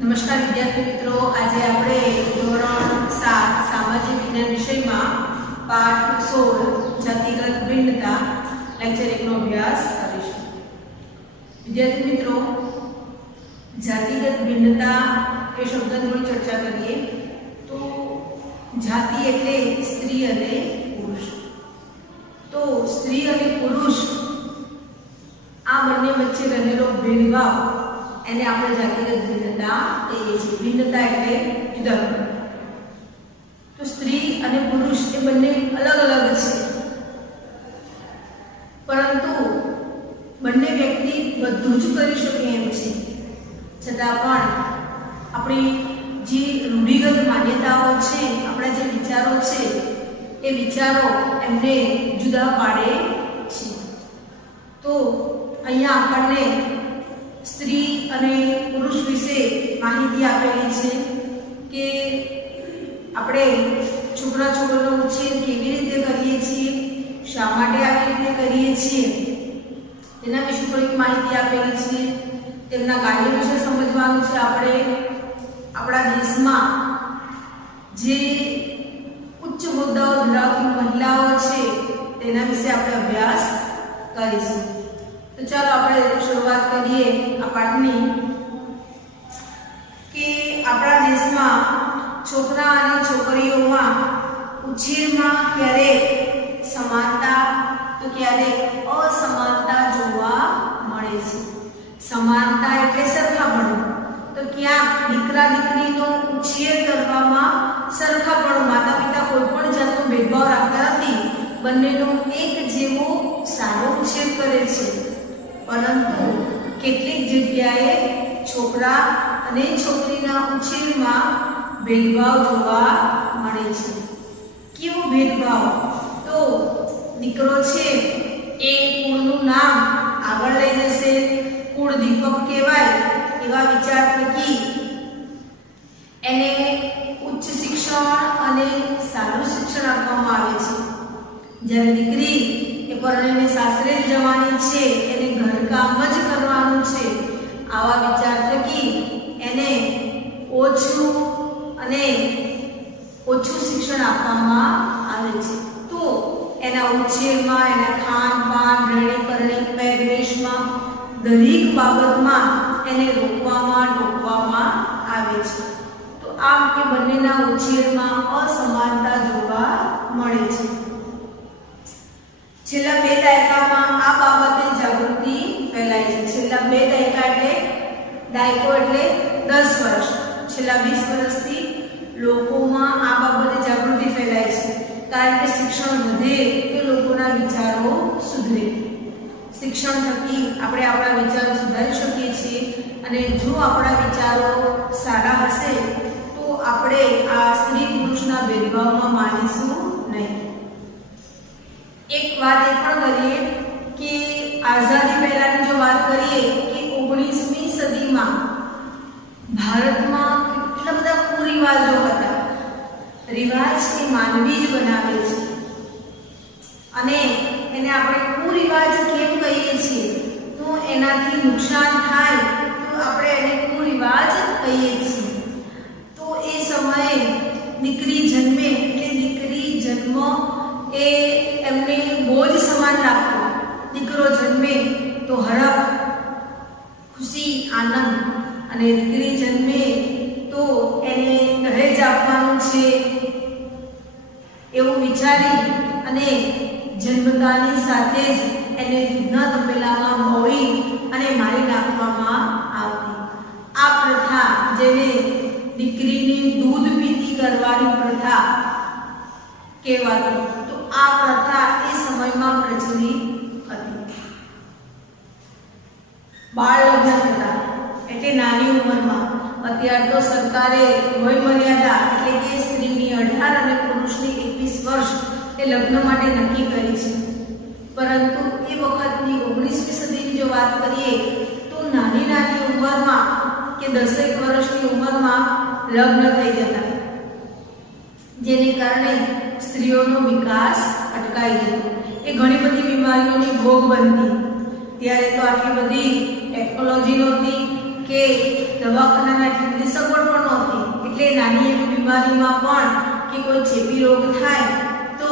નમસ્કાર વિદ્યાર્થી મિત્રો, આજે આપણે ધોરણ 7 સામાજિક વિજ્ઞાન વિષયમાં પાઠ 16 જાતિગત ભિન્નતા લેક્ચર 1 નો અભ્યાસ કરીશું। વિદ્યાર્થી મિત્રો, જાતિગત ભિન્નતા એ શબ્દની ચર્ચા કરીએ તો જાતિ એટલે સ્ત્રી અને પુરુષ। તો સ્ત્રી અને પુરુષ આ બંને વચ્ચે રહેલો ભેદભાવ એને આપણે જાતિગત ભિન્નતા કહીએ છીએ। ભિન્નતા એટલે જુદા। તો સ્ત્રી અને પુરુષ એ બંને અલગ અલગ છે, પરંતુ બંને વ્યક્તિ બધું જ કરી શકે એમ છે, છતાં પણ આપણી જે રૂઢિગત માન્યતાઓ છે, આપણા જે વિચારો છે, એ વિચારો એમને જુદા પાડે છે। તો અહીંયા આપણને સ્ત્રી અને પુરુષ વિશે માહિતી આપેલી છે કે આપણે છોકરા છોકરીનો ઉછેર કેવી રીતે કરીએ છીએ, શા માટે આવી રીતે કરીએ છીએ, તેના વિશે થોડીક માહિતી આપેલી છે। તેમના કાર્ય વિશે સમજવાનું છે। આપણે આપણા દેશમાં જે ઉચ્ચ હોદ્દાઓ ધરાવતી મહિલાઓ છે તેના વિશે આપણે અભ્યાસ કરીશું। તો ચાલો આપણે શરૂઆત કરીએ આ પાઠની કે આપણા દેશમાં છોકરા અને છોકરીઓમાં ઉછેરમાં ક્યારેક સમાનતા તો ક્યારેક અસમાનતા જોવા મળે છે। સમાનતા એટલે સરખાપણું, તો ક્યાંક દીકરા દીકરીનો ઉછેર કરવામાં સરખાપણું, માતા પિતા કોઈ પણ જાતનો ભેદભાવ રાખતા નથી, બંનેનો એક જેવો સારો ઉછેર કરે છે। પરંતુ કેટલીક જગ્યાએ છોકરા અને છોકરીના ઉછેરમાં ભેદભાવ જોવા મળે છે। કેવો ભેદભાવ? તો દીકરો છે એ કુળનું નામ આગળ લઈ જશે, કુળ દીપક કહેવાય એવા વિચાર થકી એને ઉચ્ચ શિક્ષણ અને સારું શિક્ષણ આપવામાં આવે છે, જ્યારે દીકરી એ પરણીને સાસરે જવાની છે, એને ઘરકામ જ કરવાનું છે, આવા વિચાર થકી એને ઓછું શિક્ષણ આપવામાં આવે છે। તો એના ઉછેરમાં, એના ખાનપાન, રહેણીકરણી, પહેરવેશમાં દરેક બાબતમાં એને ટોકવામાં આવે છે। તો આમ કે બંનેના ઉછેરમાં અસમાનતા જોવા મળે છે। છેલ્લા 2 દાયકામાં આ બાબતે જાગૃતિ ફેલાઈ છે। છેલ્લા 2 દાયકા એટલે દાયકો એટલે 10 વર્ષ, છેલ્લા 20 વર્ષથી લોકોમાં આ બાબતે જાગૃતિ ફેલાય છે, કારણ કે શિક્ષણ વધે તો લોકોના વિચારો સુધરે। શિક્ષણ થકી આપણે આપણા વિચારો સુધારી શકીએ છીએ, અને જો આપણા વિચારો સારા હશે તો આપણે આ સ્ત્રી પુરુષના ભેદભાવમાં માનીશું નહીં। એક વાત એ પણ કરીએ કે આઝાદી પહેલાની જો વાત કરીએ કે 19મી સદીમાં ભારતમાં કેટલા બધા કુરિવાજો હતા। રિવાજ એ માનવી જ બનાવે છે, અને એને આપણે કુરિવાજ કેમ કહીએ છીએ? તો એનાથી નુકસાન થાય તો આપણે એને કુરિવાજ કહીએ છીએ। તો એ સમયે દીકરી જન્મે એટલે દીકરી જન્મ એ એમને બોજ સમાન લાગતો। દીકરો જન્મે તો હરખ, ખુશી, આનંદ, અને દીકરી જન્મે તો એને દહેજ આપવાનું છે એવું વિચારી અને જન્મતાની સાથે જ એને દૂધના તપેલામાં મોળી અને મારી નાખવામાં આવતી। આ પ્રથા, જેને દીકરીની દૂધ પીતી કરવાની પ્રથા કહેવાતી, તો આ પ્રથા એ સમયમાં પ્રચલિત હતી। બાળ લગ્ન થતા એટલે નાની ઉંમરમાં। અત્યારે તો સરકારે વય મર્યાદા એટલે કે સ્ત્રીની 18 અને પુરુષની 21 વર્ષ એ લગ્ન માટે નક્કી કરી છે, પરંતુ એ વખતની 19મી સદીની જો વાત કરીએ તો નાની ઉંમરમાં કે 10 વર્ષની ઉંમરમાં લગ્ન થઈ જતા, જેને કારણે સ્ત્રીઓનો વિકાસ અટકાઈ જતો। એ ઘણી બધી બીમારીઓની ભોગ બનતી। ત્યારે તો આટલી બધી ટેકનોલોજી નહોતી કે દવાખાનામાં એટલી બધી સગવડ પણ નહોતી, એટલે નાની એવી બીમારીમાં પણ કે કોઈ ચેપી રોગ થાય તો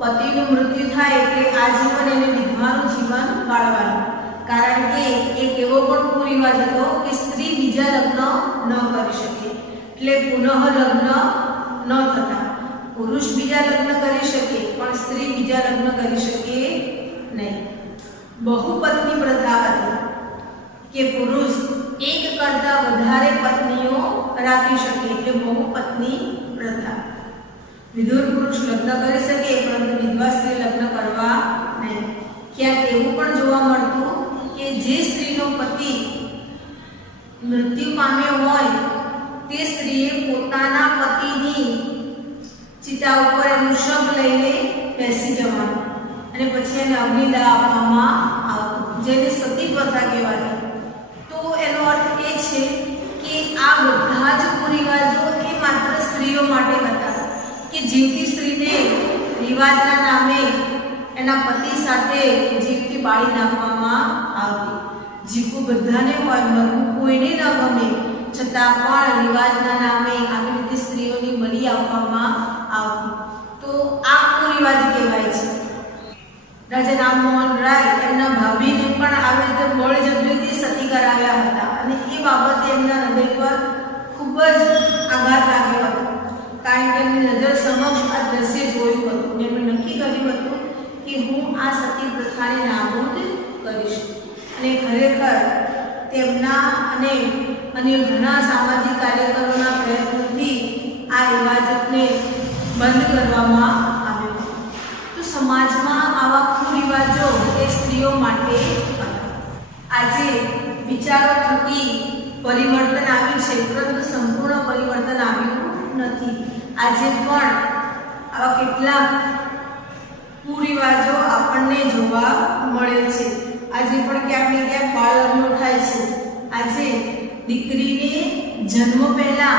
પતિનું મૃત્યુ થાય એટલે આજીવન એને વિધવાનું જીવન બાળવાનું, કારણ કે એક એવો પણ કુરિવાજ હતો કે સ્ત્રી બીજા લગ્ન ન કરી શકે, એટલે પુનઃ લગ્ન ન થતા. પુરુષ બીજા લગ્ન કરી શકે પણ સ્ત્રી બીજા લગ્ન કરી શકે નહીં. બહુપત્ની પ્રથા હતી કે પુરુષ એક કરતા વધારે પત્નીઓ રાખી શકે, એટલે બહુપત્ની પ્રથા. વિધુર પુરુષ લગ્ન કરી શકે પરંતુ વિધવા સ્ત્રી લગ્ન કરવા નહીં. ક્યાંક એવું પણ જોવા મળતું કે જે સ્ત્રીનો પતિ મૃત્યુ પામ્યો હોય તે સ્ત્રીએ પોતાના પતિની ચિતા ઉપર એનું શબ લઈને બેસી જવાનું અને પછી એને અગ્નિદાહ આપવામાં આવતું, જેને સતી પ્રથા કહેવાતી. તો એનો અર્થ એ છે કે આ બધા જ કુરિવાજો એ માત્ર સ્ત્રીઓ માટે હતા કે જીવતી સ્ત્રીને રિવાજના નામે એના પતિ સાથે જીવતી બાળી નાખવામાં આવતી. જીવવું બધાને હોય, મરવું કોઈને ન ગમે, છતાં પણ રિવાજના નામે આવી રીતે સ્ત્રીઓની બલિ આપવામાં આવતી. તો આ કુરિવાજ કહેવાય છે. રાજા રામમોહન રાય એમના ભાભીને પણ આવી રીતે બળજબરીથી સતી કરાવ્યા હતા અને એ બાબતે એમના હૃદય પર ખૂબ જ આઘાત લાગ્યો હતો, કારણ કે એમની નજર સમક્ષ આ દ્રશ્ય જોયું હતું. એમણે નક્કી કર્યું હતું કે હું આ સતી પ્રથાને નાબૂદ કરીશ. અને ખરેખર તેમના અને અન્ય ઘણા સામાજિક કાર્યકરોના પ્રયત્નોથી આ રિવાજને બંધ કરવામાં આવ્યો. તો સમાજમાં આવા કુરિવાજો એ સ્ત્રીઓ માટે હતા. આજે વિચારો થકી પરિવર્તન આવ્યું છે, પરંતુ સંપૂર્ણ પરિવર્તન આવ્યું નથી. આજે પણ આવા કેટલાક કુરિવાજો આપણને જોવા મળે છે. આજે પણ ક્યાંક ને ક્યાંક બાળ લગ્નો થાય છે. આજે દીકરીને જન્મ પહેલા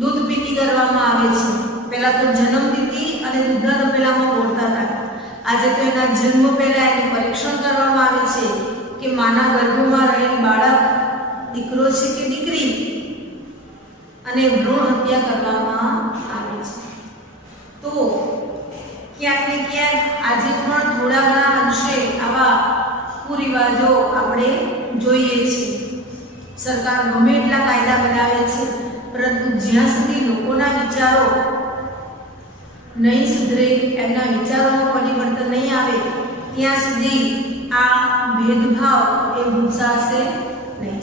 દૂધ પીતી કરવામાં આવે છે. પહેલા તો જન્મ તિથિ અને દૂધના તપેલામાં બોલતા હતા. આજે તો એના જન્મ પહેલા એનું પરીક્ષણ કરવામાં આવે છે કે માના ગર્ભમાં રહેલ બાળક દીકરો છે કે દીકરી, અને ભ્રૂણ હત્યા કરવામાં આવે છે. તો ક્યાંક ને ક્યાંક આજે પણ થોડા ઘણા અંશે આવા કુરિવાજો આપણે જોઈએ છીએ. સરકાર ગમે એટલા કાયદા બનાવે છે, પરંતુ જ્યાં સુધી લોકોના વિચારો નહીં સુધરે, એમના વિચારોમાં પરિવર્તન નહીં આવે, ત્યાં સુધી આ ભેદભાવ એ ભૂંસાશે નહીં.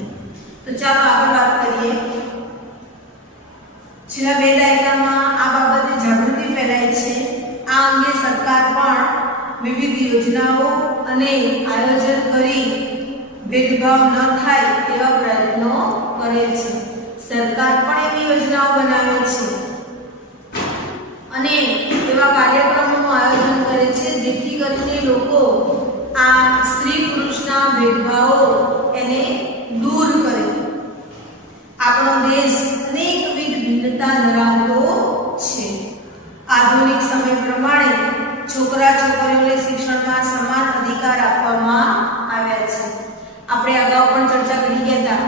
તો ચાલો આગળ વાત કરીએ. છેલ્લા 2 દાયકામાં આ બાબતે જાગૃતિ ફેલાય છે. આ અંગે સરકાર પણ વિવિધ યોજનાઓ અને આયોજન કરી ભેદભાવ ન થાય તેવા પ્રયત્નો કરે છે. સરકાર પણ એવી યોજનાઓ બનાવે છે અને એવા કાર્યક્રમોનું આયોજન કરે છે જેથી કરીને લોકો આ સ્ત્રી પુરુષના ભેદભાવો એને દૂર કરે. આપણો દેશ અનેકવિધ ભિન્નતા ધરાવતો છે. આધુનિક સમય પ્રમાણે છોકરા છોકરીઓને શિક્ષણમાં સમાન અધિકાર આપવામાં આવ્યા છે. આપણે અગાઉ પણ ચર્ચા કરી ગયા હતા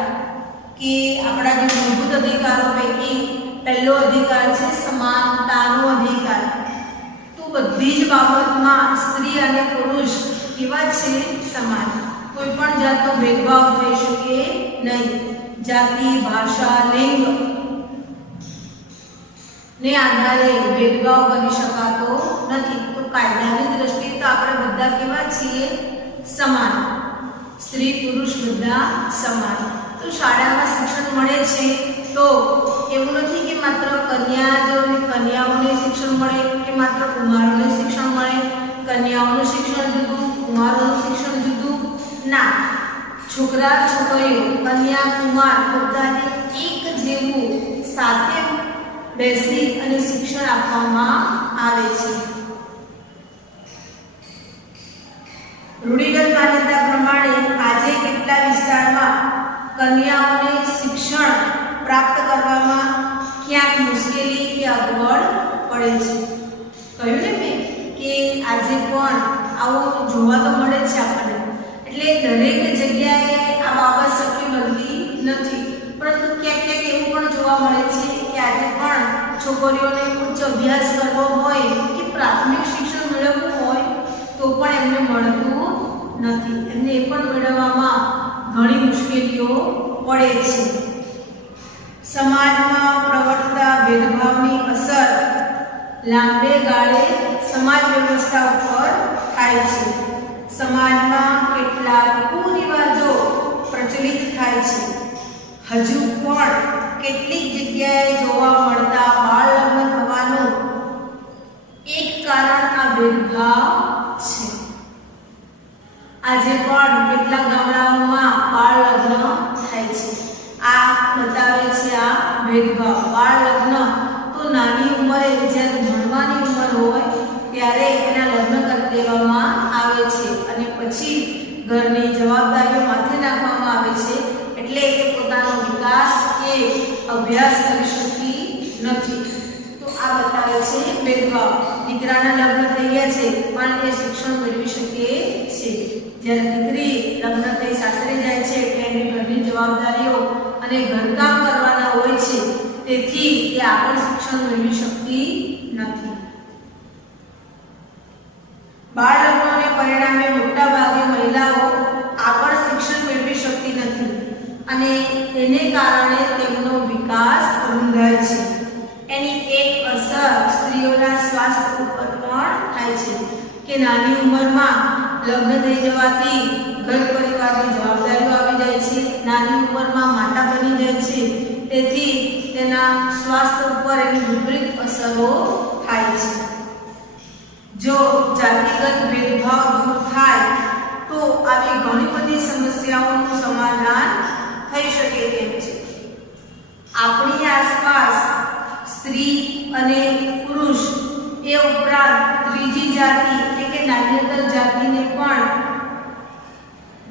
કે આપણા જે મૂળભૂત અધિકારો પૈકી પહેલો અધિકાર છે સમાનતાનો અધિકાર. તો બધી જ બાબતમાં સ્ત્રી અને પુરુષ કેવા છે? સમાન. કોઈ પણ જાતનો ભેદભાવ થઈ શકે નહીં. જાતિ, ભાષા, લિંગ ને આધારે ભેદભાવ કરી શકાતો નથી. તો કાયદાની દ્રષ્ટિએ તો આપણે બધા કેવા છીએ? સમાન. સ્ત્રી પુરુષ બધા સમાન. તો શાળામાં શિક્ષણ મળે છે તો એવું નથી કે માત્ર કન્યાઓને શિક્ષણ મળે કે માત્ર કુમારોને શિક્ષણ મળે. કન્યાઓનું શિક્ષણ જુદું, કુમારોનું શિક્ષણ જુદું ના. છોકરા છોકરીઓ, કન્યા કુમાર બધાને એક જેવું સાથે બેસી અને શિક્ષણ આપવામાં આવે છે. રૂઢિગત માન્યતા પ્રમાણે આજે કેટલા વિસ્તારમાં કન્યાઓને શિક્ષણ પ્રાપ્ત કરવામાં ક્યાંક મુશ્કેલી કે અગવડ પડે છે. કહ્યું ને મેં કે આજે પણ આવું જોવા તો મળે છે આપણને. એટલે દરેક જગ્યાએ આ બાબત શક્ય બનતી નથી, પરંતુ ક્યાંક ક્યાંક એવું પણ જોવા મળે છે કે આજે પણ છોકરીઓને ઉચ્ચ અભ્યાસ કરવો હોય કે પ્રાથમિક શિક્ષણ મેળવવું હોય તો પણ એમને મળતું નથી. એમને એ પણ મેળવવામાં ઘણી મુશ્કેલીઓ પડે છે. સમાજમાં પ્રવર્તતા ભેદભાવની અસર લાંબે ગાળે સમાજ વ્યવસ્થા ઉપર થાય છે. સમાજમાં કેટલાક કુરિવાજો પ્રચલિત થાય છે. હજુ પણ કેટલીક જગ્યાએ જોવા મળતા બાળ લગ્ન થવાનું એક કારણ આ ભેદભાવ છે. આજે પણ કેટલાક ગામડાઓમાં બાળ લગ્ન થાય છે. આ બતાવે છે આ ભેદભાવ. બાળ લગ્ન તો નાની ઉંમરે જ્યારે ભણવાની ઉંમર હોય ત્યારે એના લગ્ન કરી દેવામાં આવે છે અને પછી ઘરની જવાબદારીઓ માથે નાખવામાં આવે છે, એટલે એ પોતાનો વિકાસ કે અભ્યાસ કરી શકતી નથી. તો આ બતાવે છે ભેદભાવ. દીકરાના લગ્ન થઈ ગયા છે પણ એ શિક્ષણ મેળવી શકે છે, જ્યારે દીકરી લગ્ન થઈ સાસરે જાય છે એટલે એની ઘરની જવાબદારીઓ અને ઘરકામ કરવાના હોય છે, તેથી એ આગળ શિક્ષણ મેળવી શકતી નથી. બાળ લગ્નોને પરિણામે મોટા ભાગે મહિલાઓ આગળ શિક્ષણ મેળવી શકતી નથી અને તેને કારણે તેમનો વિકાસ રૂંધાય છે. એની એક અસર સ્ત્રીઓના સ્વાસ્થ્ય ઉપર પણ થાય છે કે નાની ઉંમરમાં લગ્ન થઈ જવાથી ઘર પરિવારની જવાબદારીઓ આવી જાય છે, નાની ઉંમરમાં માતા બની જાય છે, તેથી તેના સ્વાસ્થ્ય ઉપર એની વિપરીત અસરો થાય છે. જો જાતિગત ભેદભાવ દૂર થાય તો આવી ઘણી બધી સમસ્યાઓનું સમાધાન થઈ શકે તેમ છે. આપણી આસપાસ સ્ત્રી અને પુરુષ એ ઉપરાંત ત્રીજી જાતિ એટલે કે નાન્યતર જાતિને પણ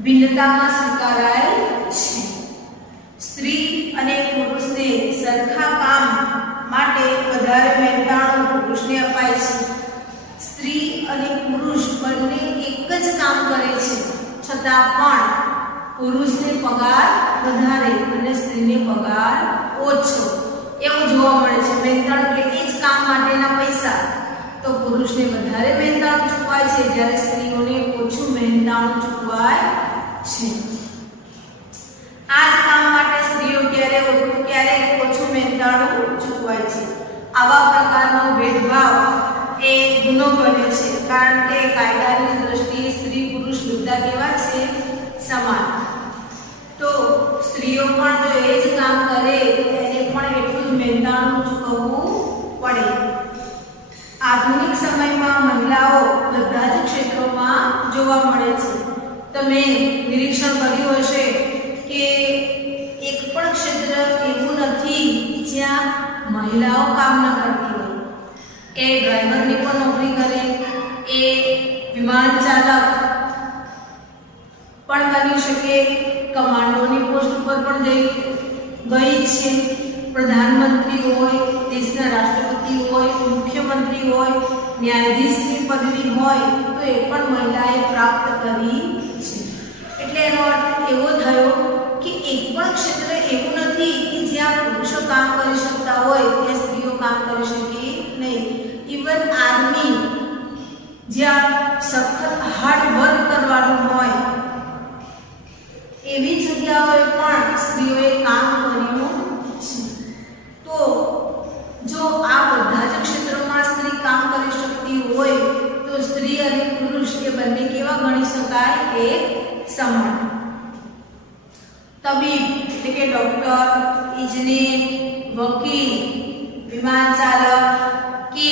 ભિન્નતામાં સ્વીકારાય છે. સ્ત્રી અને પુરુષને સરખા કામ માટે વધારે મહેનતાણું પુરુષને અપાય છે. સ્ત્રી અને પુરુષ બંને એક જ કામ કરે છે છતાં પણ પુરુષને પગાર વધારે અને સ્ત્રીને પગાર ઓછો એવું જોવા મળે છે. મહેનતાણું એટલે એ જ કામ માટેના પૈસા તો પુરુષને વધારે મહેનતાણું ચૂકવાય છે, જ્યારે સ્ત્રીઓને ઓછું મહેનતાણું ચૂકવાય છે. આ જ કામ માટે સ્ત્રીઓ ક્યારે ઓછું મહેનતાણું ચૂકવાય છે. આવા પ્રકારનો ભેદભાવ એ ગુનો બને છે, કારણ કે કાયદાની દ્રષ્ટિએ સ્ત્રી પુરુષ બધા કેવા છે? સમાન. તો સ્ત્રીઓ પણ જો એ જ કામ કરે એને પણ એટલું જ મહેનતાણું ચૂકવવું પડે. આધુનિક સમયમાં મહિલાઓ બધા જ ક્ષેત્રોમાં જોવા મળે છે. તમે નિરીક્ષણ કર્યું હશે કે એક પણ ક્ષેત્ર એવું નથી જ્યાં મહિલાઓ કામ ન કરતી હોય. એ ડ્રાઈવરની પણ નોકરી કરે, એ વિમાન ચાલક પણ બની શકે, કમાન્ડોની પોસ્ટ ઉપર પણ ગઈ છે, પ્રધાનમંત્રી હોય, દેશના રાષ્ટ્રપતિ હોય, મુખ્યમંત્રી હોય, ન્યાયાધીશની પદવી હોય તો એ પણ મહિલાએ પ્રાપ્ત કરી છે. એટલે એનો અર્થ એવો થયો કે એક પણ ક્ષેત્ર એવું નથી કે જ્યાં પુરુષો કામ કરી શકતા હોય ત્યાં સ્ત્રીઓ કામ કરી શકે નહીં. ઇવન આર્મી જ્યાં સખત હાર્ડ વર્ક કરવાનું હોય એવી જગ્યાઓએ પણ સ્ત્રીઓએ કામ કર્યું છે. તો જો આ બધા જ ક્ષેત્રોમાં સ્ત્રી કામ કરી શકતી હોય તો સ્ત્રી અને પુરુષ એ બંને કેવા ગણી શકાય? એક સમાન. તબીબ એટલે કે ડોક્ટર, ઇજનેર, વકીલ, વિમાન ચાલક કે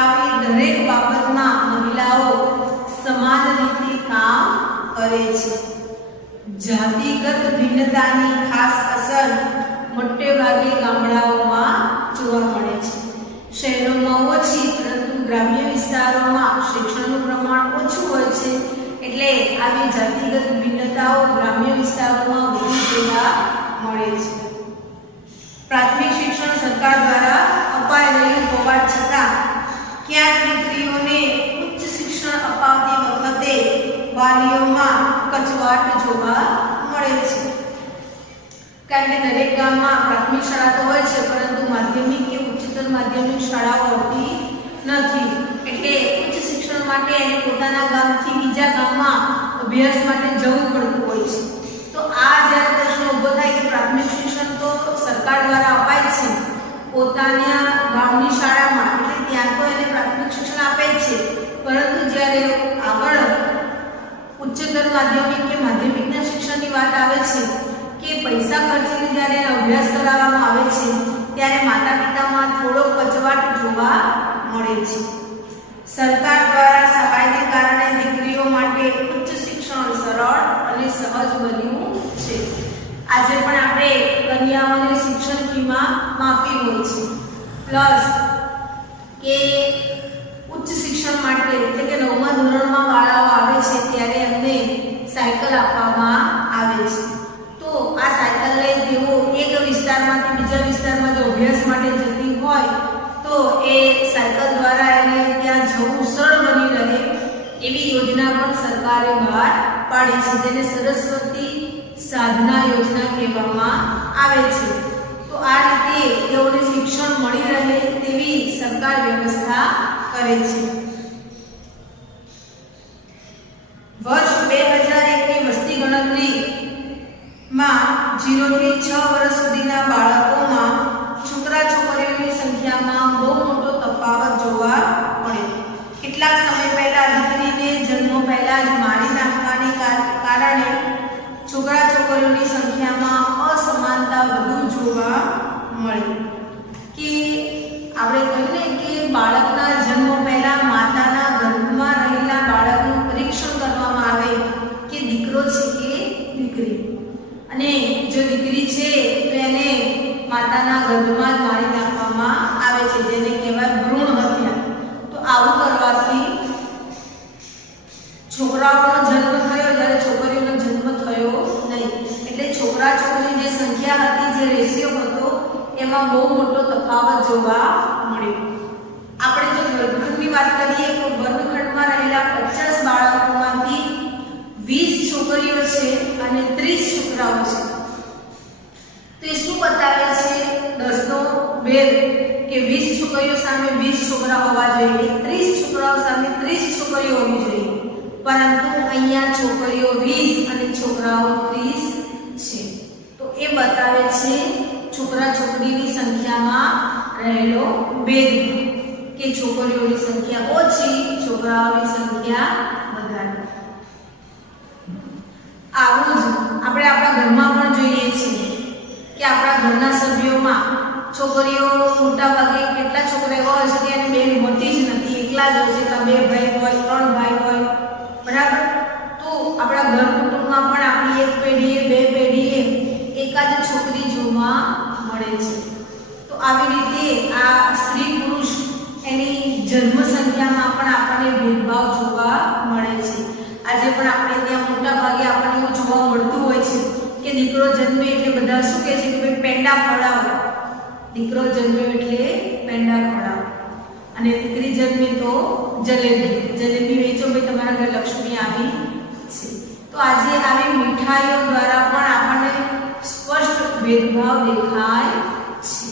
આવી દરેક બાબતમાં મહિલાઓ સમાન રીતે કામ કરે છે. જાતિગત ભિન્નતાની ખાસ અસર મોટે ભાગે ગામડાઓમાં જોવા મળે છે. શહેરોમાં ઓછી, પરંતુ ગ્રામ્ય વિસ્તારોમાં શિક્ષણનું પ્રમાણ ઓછું હોય છે, એટલે આવી જાતિગત ભિન્નતાઓ ગ્રામ્ય વિસ્તારોમાં વધુ જોવા મળે છે. પ્રાથમિક શિક્ષણ સરકાર દ્વારા અપાઈ રહ્યું હોવા છતાં ક્યાંક દીકરીઓને ઉચ્ચ શિક્ષણ અપાવતી વખતે વાલીઓમાં કચવાટ જોવા મળે છે. કારણ કે દરેક ગામમાં પ્રાથમિક શાળા તો હોય છે, પરંતુ માધ્યમિક કે ઉચ્ચતર માધ્યમિક શાળાઓ હોતી નથી. એટલે ઉચ્ચ શિક્ષણ માટે એને પોતાના ગામથી બીજા ગામમાં અભ્યાસ માટે જવું પડતું હોય છે. તો આ જ્યારે પ્રશ્ન ઊભો થાય કે પ્રાથમિક શિક્ષણ તો સરકાર દ્વારા અપાય છે પોતાના ગામની શાળામાં, એટલે ત્યાં તો એને પ્રાથમિક શિક્ષણ આપે જ છે, પરંતુ જ્યારે આગળ ઉચ્ચતર માધ્યમિક કે માધ્યમિકના શિક્ષણની વાત આવે છે કે પૈસા ખર્ચીને જ્યારે અભ્યાસ કરાવવામાં આવે છે, ત્યારે માતા પિતામાં થોડો કચવાટ જોવા મળે છે. સરકાર દ્વારા સહાયને કારણે દીકરીઓ માટે ઉચ્ચ શિક્ષણ સરળ અને સહજ બન્યું છે. આજે પણ આપણે કન્યાઓને શિક્ષણ ફીમાં માફી હોય છે, પ્લસ કે ઉચ્ચ શિક્ષણ માટે એટલે કે 9મા ધોરણમાં બાળાઓ આવે છે ત્યારે એમને સાયકલ આપવામાં આવે છે. તો આ સાયકલ લઈ તેઓ એક વિસ્તારમાંથી બીજા વિસ્તારમાં જો અભ્યાસ માટે જતી હોય તો એ સાયકલ દ્વારા એને ત્યાં જવું સરળ બની રહે એવી યોજના પણ સરકારે બહાર પાડી છે, જેને સરસ્વતી સાધના યોજના કહેવામાં આવે છે. તો આ રીતે તેઓને શિક્ષણ મળી રહે તેવી સરકાર વ્યવસ્થા કરે છે. વર્ષ 2001ની વસ્તી ગણતરીમાં 0 થી 6 વર્ષ સુધીના બાળકોમાં છોકરા છોકરીઓની સંખ્યામાં બહુ મોટો તફાવત જોવા મળ્યો. કેટલાક સમય પહેલા દીકરીને જન્મ પહેલા જ મારી નાખવાને કારણે છોકરા છોકરીઓની સંખ્યામાં અસમાનતા વધુ જોવા મળી. કે આપણે કહીએ કે બાળકના જન્મ પહેલા માતાના ગર્ભમાં રહેલા બાળકનું પરીક્ષણ કરવામાં આવે કે દીકરો છે કે દીકરી, અને જો દીકરી છે તો એને માતાના ગર્ભમાં જ મારી નાખવામાં આવે છે, જેને કહેવાય ભ્રૂણ હત્યા. તો આવું કરવાથી છોકરાઓનો જન્મ થયો જ્યારે છોકરીઓનો જન્મ થયો નહીં. એટલે છોકરા છોકરીની જે સંખ્યા હતી, જે રેશિયો હતો, એમાં બહુ મોટો તફાવત જોવા મળ્યો. આપણે જો વર્ગખંડની વાત કરીએ તો વર્ગખંડમાં રહેલા 50 બાળકોમાંથી 20 છોકરીઓ છે અને 30 છોકરાઓ છે. તો એ શું બતાવે છે? 10નો ભેદ કે 20 છોકરીઓ સામે 20 છોકરા હોવા જોઈએ, 30 છોકરાઓ સામે 30 છોકરીઓ હોવી જોઈએ, પરંતુ અહીંયા છોકરીઓ 20 અને છોકરાઓ 30 છે. તો એ બતાવે છે છોકરા છોકરીની સંખ્યામાં રહેલો ભેદ, કે છોકરીઓની સંખ્યા ઓછી, છોકરાઓની સંખ્યા વધારે. આવું જ આપણે આપણા ઘરમાં પણ જોઈએ છીએ કે આપણા ઘરના સભ્યોમાં છોકરીઓ મોટા ભાગે કેટલા છોકરા એવા હોય છે કે એની બેન હોતી જ નથી, એકલા જ હોય છે, કાં 2 ભાઈ હોય, 3 ભાઈ હોય, બરાબર. તો આપણા ઘર કુટુંબમાં પણ આપણી એક પેઢીએ 2 પેઢીએ એકાદ છોકરી જોવા મળે છે. તો આવી રીતે આ સ્ત્રી પુરુષ એની જન્મ સંખ્યામાં પણ આપણને ભેદભાવ જોવા મળે છે. આજે પણ આપણે ત્યાં મોટા ભાગે આપણને એવું જોવા મળતું હોય છે કે દીકરો જન્મે એટલે બધા શું કહે છે કે ભાઈ પેંડા ખવડાવો, દીકરો જન્મે એટલે પેંડા ખવડાવો, અને દીકરી જન્મે તો જલેબી વેચો, ભાઈ તમારા ઘરે લક્ષ્મી આવી છે. તો આજે આવી મીઠાઈઓ દ્વારા પણ આપણને સ્પષ્ટ ભેદભાવ દેખાય છે.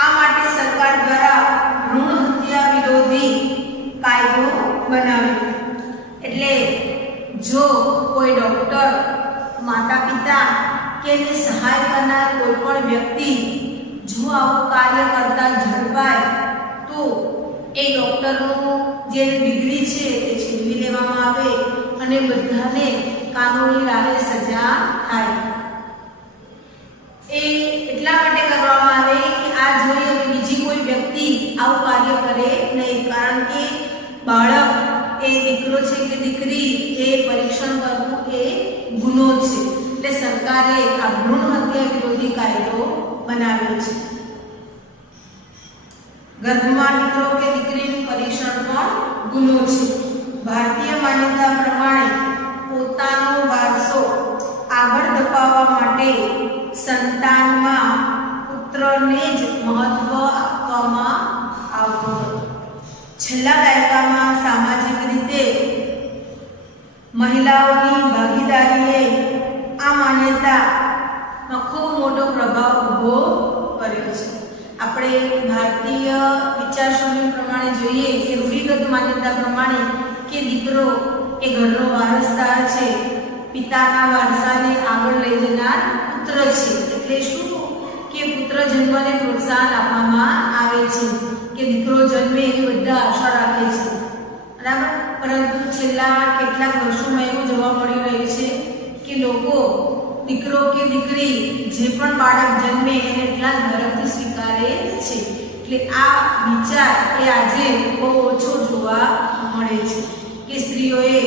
આ માટે સરકાર દ્વારા ભ્રૂણ હત્યા વિરોધી કાયદો બનાવ્યો. એટલે જો કોઈ ડોક્ટર, માતા પિતા કે એને સહાય કરનાર કોઈ પણ વ્યક્તિ જો આવું કાર્ય કરતા ઝડપાય તો એ ડોક્ટરનું જે ડિગ્રી છે તે છીનવી લેવામાં આવે અને બધાને કાનૂની રાહે સજા થાય. એ એટલા માટે કરવામાં આવે કે આ જોઈ અને બીજી કોઈ વ્યક્તિ આવું કાર્ય કરે નહીં, કારણ કે બાળક એ દીકરો છે કે દીકરી એ પરીક્ષણ કરવું એ ગુનો છે. એટલે સરકારે આ ભ્રૂણ હત્યા વિરોધી કાયદો બનાવ્યો છે. ગર્ભમાં દીકરો કે દીકરીનું પરીક્ષણ પણ ગુનો છે. ભારતીય માન્યતા પ્રમાણે પોતાનો વારસો આગળ ધપાવવા માટે સંતાનમાં પુત્રને જ મહત્વ આપવામાં આવતું. છેલ્લા દાયકામાં સામાજિક મહિલાઓની ભાગીદારીએ આ માન્યતામાં ખૂબ મોટો પ્રભાવ ઊભો કર્યો છે. આપણે ભારતીય વિચારસરણી પ્રમાણે જોઈએ કે રૂઢિગત માન્યતા પ્રમાણે કે દીકરો એ ઘરનો વારસદાર છે, પિતાના વારસાને આગળ લઈ જનાર પુત્ર છે. એટલે શું કે પુત્ર જન્મને પ્રોત્સાહન આપવામાં આવે છે કે દીકરો જન્મે એવી બધા આશા રાખે છે, બરાબર. પરંતુ છેલ્લા કેટલાક વર્ષોમાં એવું જોવા મળી રહ્યું છે કે લોકો દીકરો કે દીકરી જે પણ બાળક જન્મે એને એટલા ઝડપથી સ્વીકારે છે. એટલે આ વિચાર એ આજે બહુ ઓછો જોવા મળે છે કે સ્ત્રીઓએ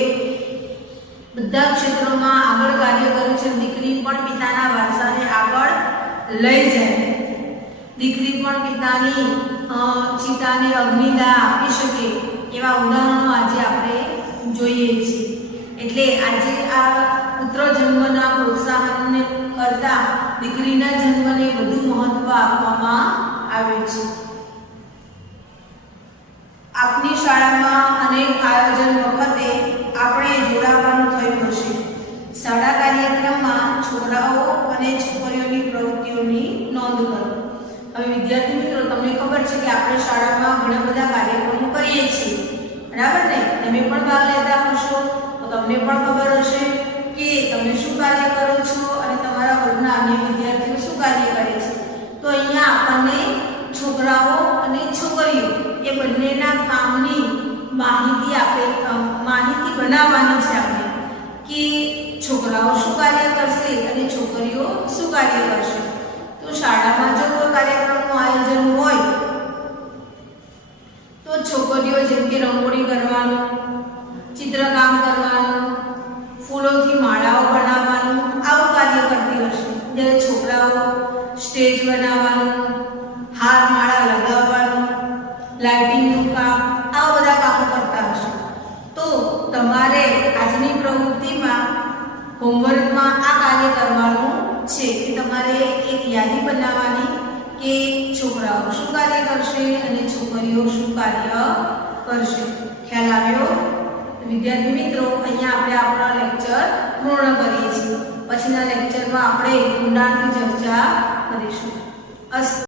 બધા ક્ષેત્રોમાં આગળ કાર્ય કર્યું છે. દીકરી પણ પિતાના વારસાને આગળ લઈ જાય, દીકરી પણ પિતાની ચિતાને અગ્નિદાહ આપી શકે એવા ઉદાહરણો આજે આપણે જોઈએ છીએ. એટલે આજે આ પુત્ર જન્મના પ્રોત્સાહનને કરતા દીકરીના જન્મને વધુ મહત્વ આપવામાં આવે છે. આપની શાળામાં અનેક આયોજન વખતે આપણે જોડાવાનું થયું હશે. શાળા કાર્યક્રમમાં છોકરાઓ અને છોકરીઓની પ્રવૃત્તિઓની નોંધ કરો. હવે વિદ્યાર્થી મિત્રો, તમને ખબર છે કે આપણે શાળામાં ઘણા બધા કાર્યક્રમો કરીએ છીએ, બરાબર ને? તમે પણ ભાગ લેતા હશો તો તમને પણ ખબર હશે કે તમે શું કાર્ય કરો છો અને તમારા વર્ગના અન્ય વિદ્યાર્થીઓ શું કાર્ય કરે છે. તો અહીંયા આપણને છોકરાઓ અને છોકરીઓ એ બંનેના કામની માહિતી બનાવવાની છે આપણે કે છોકરાઓ શું કાર્ય કરશે અને છોકરીઓ શું કાર્ય કરશે. તો શાળામાં જો કોઈ કાર્યક્રમનું આયોજન હોય તો છોકરીઓ જેમ કે રંગોળી કરવાનું, ચિત્રકામ કરવાનું, ફૂલોથી માળાઓ બનાવવાનું આવું કાર્ય કરતી હશે. જ્યારે છોકરાઓ સ્ટેજ બનાવવાનું, હાર માળા લગાવવાનું, લાઇટિંગનું કામ આવા બધા કામો કરતા હશે. તો તમારે આજની પ્રવૃત્તિમાં હોમવર્કમાં આ કાર્ય કરવાનું છે કે તમારે એક યાદી બનાવવાની કે છોકરાઓ શું કાર્ય કરશે અને છોકરીઓ શું કાર્ય કરશે. ખ્યાલ આવ્યો? વિદ્યાર્થી મિત્રો, અહીંયા આપણે આપણા લેક્ચર પૂર્ણ કરીએ છીએ. પછીના લેક્ચરમાં આપણે ઊંડાણથી ચર્ચા કરીશું.